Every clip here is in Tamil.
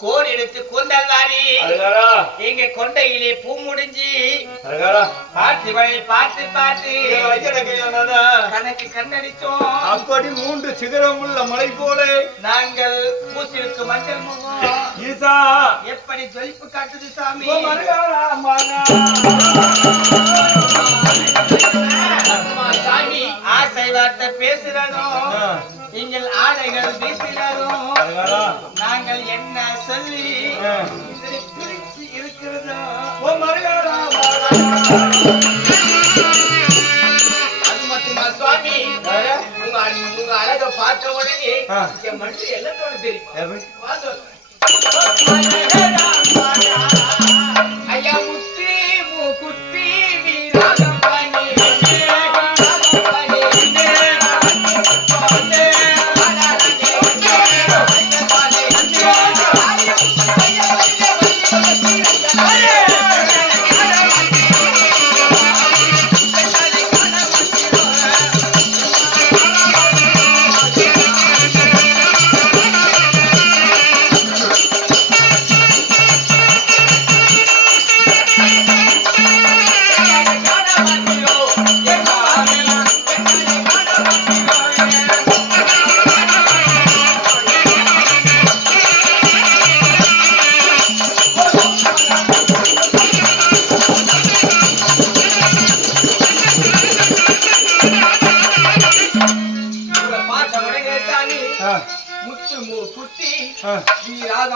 கோல் எடுத்து கூந்தல் வாரி அழகாரா எங்க கொண்டையிலே பூ முடிஞ்சு அழகாரா பார்த்திபனை பார்த்து பார்த்து கணக்கு கண்ணடித்தோம். அப்படி மூன்று சிகரமுள்ள மலை போல. நாங்கள் பூசிருக்கு மஞ்சள் ஈசா. எப்படி ஜொலிப்பு காட்டுது சாமி? சாமி ஆசை வார்த்தை பேசுறதும் நீங்கள் ஆடைகள் அழகாரா நாங்கள் என்ன சொல்லி இருக்கிறதோ ஓ மகா அது மட்டுமா சுவாமி ஆ. உங்க உங்க அழக பார்த்த உடனே ஆ. என் மனசு எல்லாத்தோட தெரியும்? வா. ஐயா முத்தி மூக்குத்தி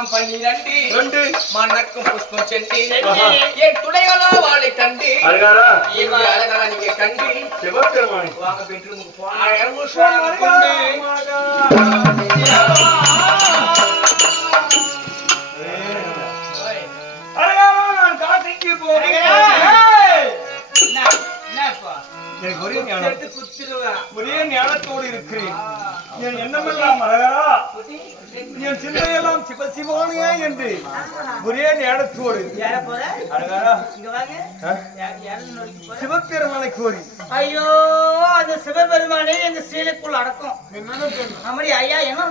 வீராகம் பன்னிரண்டு. ரெண்டு மணக்கும் புஷ்பம் ஆஹா. என் துணைகளோ வாழை கண்டு. அழகா நீங்க கண்டு. வாங்க பெட்ரூமுக்கு போகிறேன் எனக்கு ஒரே ஞானம். ஒரே ஞானத்தோடு இருக்கிறேன். என் எண்ணமெல்லாம் அழகரா என் சிவானியே என்று? ஒரே ஆ? சிவபெருமானை கோரி. ஐயோ அந்த சிவபெருமானே எங்க சீலைக்குள் அடக்கும். நம்முடைய ஐயா என்ன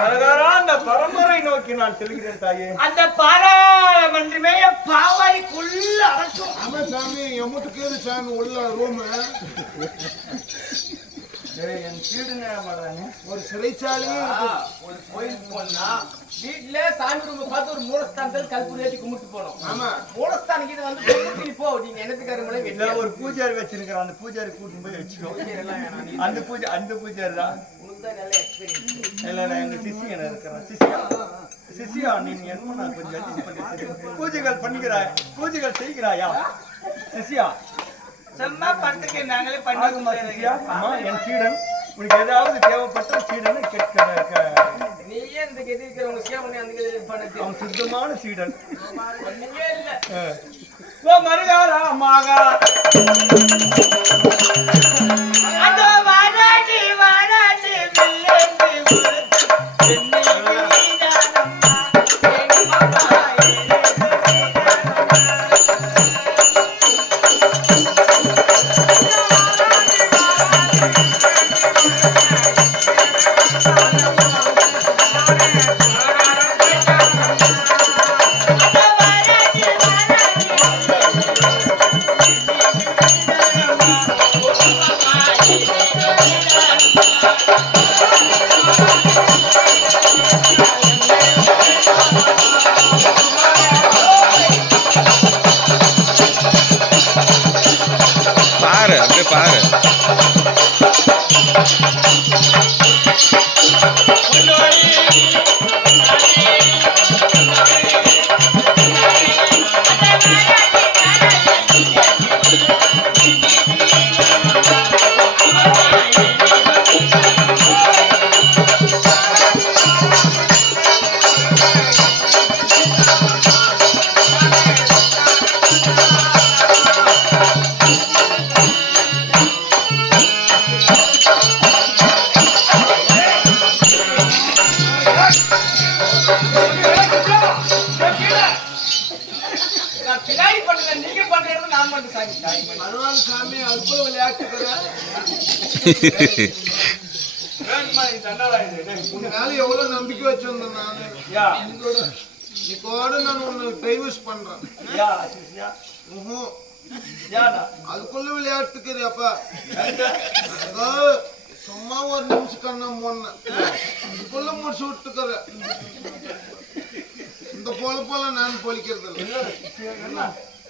அழகரா அந்த பரம்பரை நோக்கி நான் செல்கிறேன் தாயே. அந்த பாராமன்றமே பாவாய்க்குள்ள அடக்கும். ஆமா சாமி எம்மட்டு கேது சாமி உள்ள ரூம். என் சீடுங்க மாட்டாங்க ஒரு சிறைச்சாலையே இருக்கு. ஒரு கோயிலுக்கு போனா வீட்டுல சாமி ரூம் பார்த்து ஒரு மூலஸ்தானத்தில் கல்பூரி ஏற்றி கும்பிட்டு போனோம். ஆமா. மூலஸ்தானுக்கு இது வந்து போ நீங்க என்னத்துக்கார இல்ல ஒரு பூஜாரி வச்சிருக்கிறேன். அந்த பூஜாரி கூட்டிட்டு போய் வச்சுக்கோ. அந்த பூஜை அந்த பூஜாரி தான் இல்ல நான் எங்க சிசியன் இருக்கிறேன்? சிசியா? சிசியா நீங்க என்ன கொஞ்சம் பூஜைகள் பண்ணுகிறாய் பூஜைகள் செய்கிறாயா? சிசியா? சும்மா படத்துக்கு நாங்களே பண்ணி அம்மா என் சீடன். உனக்கு ஏதாவது தேவைப்பட்ட சீடனை கேட்க நீ ஏன் இந்த கெதி இருக்கிறவங்க சேவனை அந்த கெதி பண்ணது. அவன் சுத்தமான சீடன். ஒண்ணுமே இல்ல. ஓ மருகாரா மாகா அதோ வாராடி வாராடி வில்லேந்தி உருத்து என்னை நீதானம்மா எங்கம்மா எவ்வளவு நம்பிக்கை வச்சிருந்தேன் நானு யா இப்போட நான் உன்னை டைவர்ஸ் பண்றேன் அதுக்குள்ள விளையாட்டுக்கிறியாப்பா அதோ சும்மா ஒரு நிமிஷம் கண்ணா போன இதுக்குள்ள முடிச்சு விட்டுக்கிற இந்த பொழப்பெல்லாம் நான் பொழிக்கிறது இல்லை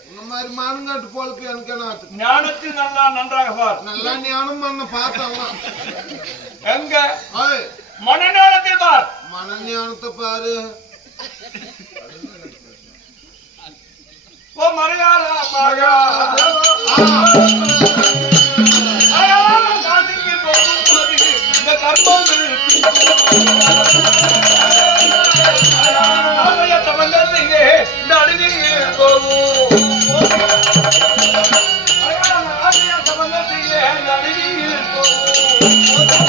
இந்த மாதிரி மானுங்காட்டு பொழப்பு எனக்கு என்ன ஆகுது ஞானத்தில் நல்லா நன்றாக பார் நல்லா ஞானம் பண்ண பார்த்தலாம் எங்க ஏய் மனநலத்தில் பார் மன ஞானத்தை பாரு ஓ மலையாள மகா இந்த போகும் போகும்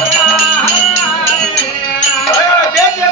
பேசிய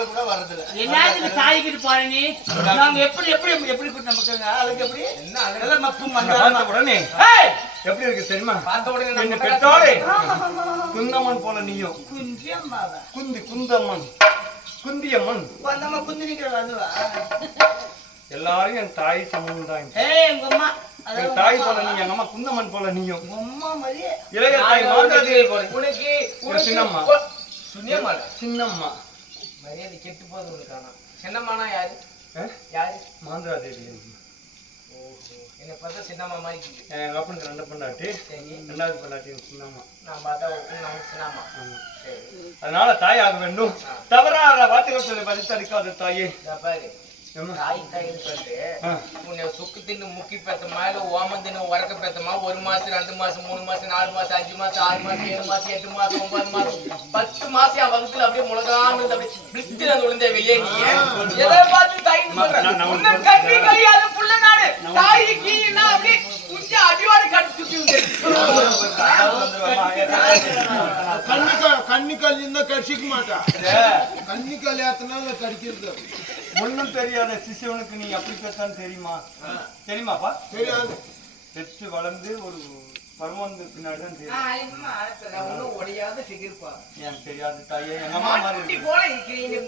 வரமால கூட வரதில்ல எல்லாத்துக்கும் தாய்க்கிட்டு பாரு நீ. நாங்க எப்படி எப்படி எப்படி கூட்டு நமக்கு அதுக்கு எப்படி? என்ன அழகு. பார்த்த மந்தாரமா உடனே எப்படி இருக்கு தெரியுமா? பார்த்த உடனே என்ன பெற்றோளே குந்தம்மன் போல நீயும். குஞ்சியம்மாவா குந்தி குந்தம்மன். குந்தியம்மன். நம்ம குந்தி நிக்கிற அதுவா? எல்லாரும் என் தாய் சமம் தான். எங்க அம்மா. தாய் போல நீ எங்க அம்மா குந்தம்மன் போல நீயும். அம்மா மாதிரி இளைய தாய் மாதாதேவி போல. உனக்கு சின்னம்மா. ஓ, சுனியம்மா சின்னம்மா. மரியாதை கெட்டு போது உனக்கு ஆனா. சின்னம்மானா யாரு? யாரு? மாந்திராதேவி ஓஹோ. என்னை பார்த்தா சின்னம்மா மாதிரி இருக்குது. எங்க அப்பனுக்கு ரெண்டு பொண்டாட்டி ரெண்டாவது பொண்டாட்டி சின்னம்மா. நான் பார்த்தா நமக்கு சின்னம்மா. சரி. அதனால தாய் ஆக வேண்டும் தவறாத வார்த்தைகள் சொல்லி பதித்தடிக்காத தாயே. இதோ பாரு. தாய் தாயின்னு சொல்லிட்டு ஆ. உன்னை சுக்கு தின்னு முக்கி பெத்தமா இல்ல ஓமம் தின்னு உறக்க பெத்தமா ஒரு மாசம் ரெண்டு மாசம் மூணு மாசம் நாலு மாசம் அஞ்சு மாசம் ஆறு மாசம் ஏழு மாசம் எட்டு மாசம் ஒன்பது மாசம் பத்து மாசம் என் வகுத்துல அப்படியே முழகாம இருந்து அப்படியே பிளித்து அந்த விழுந்த வெளியே நீ. எதை பார்த்து நான் நான் உனக்கு கல்வி கழியாத புள்ள நாடு தாய் கீழா அப்படியே சுத்தி கண்ணி கண்ணி கல்லிருந்தா கடிச்சிக்க மாட்டா கண்ணி கல்யாணத்தினால கடிக்கிறது ஒண்ணும் தெரியாத சிசியவனுக்கு நீ அப்படி பேசான்னு தெரியுமா? தெரியுமாப்பா? தெரியாது. பெற்று வளர்ந்து ஒரு பருவந்து பின்னாடி தான் தெரியும். உடையாத ஃபிகர் பா. எனக்கு தெரியாது தாயே? எங்க அம்மா மாதிரி. போல இருக்கிறீங்க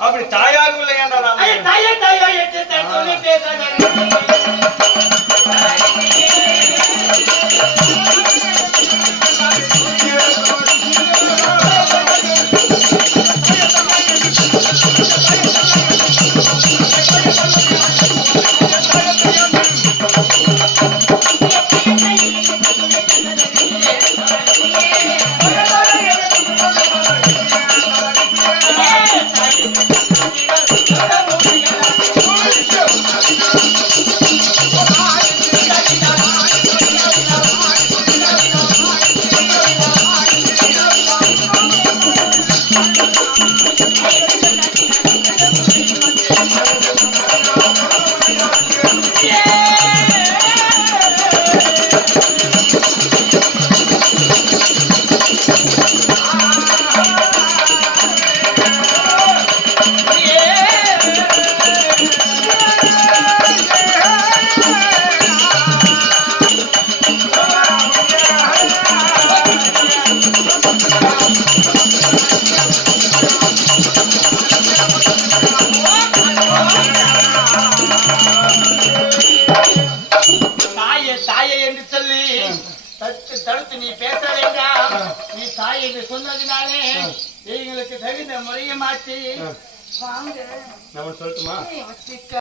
அப்படி தாயாகவில்லை என்றால் ஐயா தாயே தாயே ஏய் சொன்னதினாலே எங்களுக்கு தகுந்த முறையை மாற்றி வாங்க. நம்ம சொல்லட்டுமா?